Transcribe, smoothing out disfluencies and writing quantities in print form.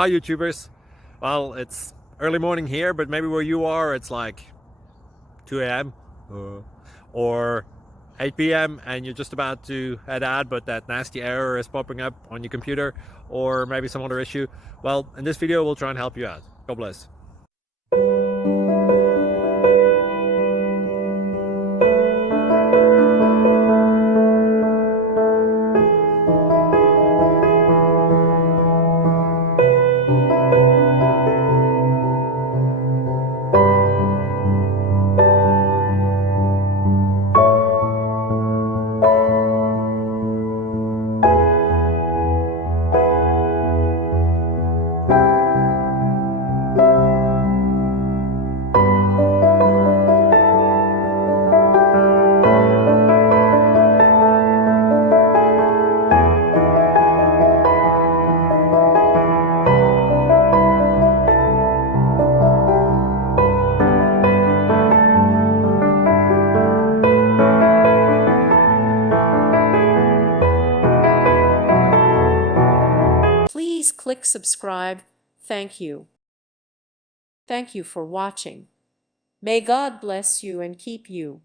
Hi YouTubers. Well, it's early morning here, but maybe where you are it's like 2 a.m. Or 8 p.m. and you're just about to head out, but that nasty error is popping up on your computer, or maybe some other issue. Well, in this video we'll try and help you out. God bless. Please click subscribe. Thank you. Thank you for watching. May God bless you and keep you.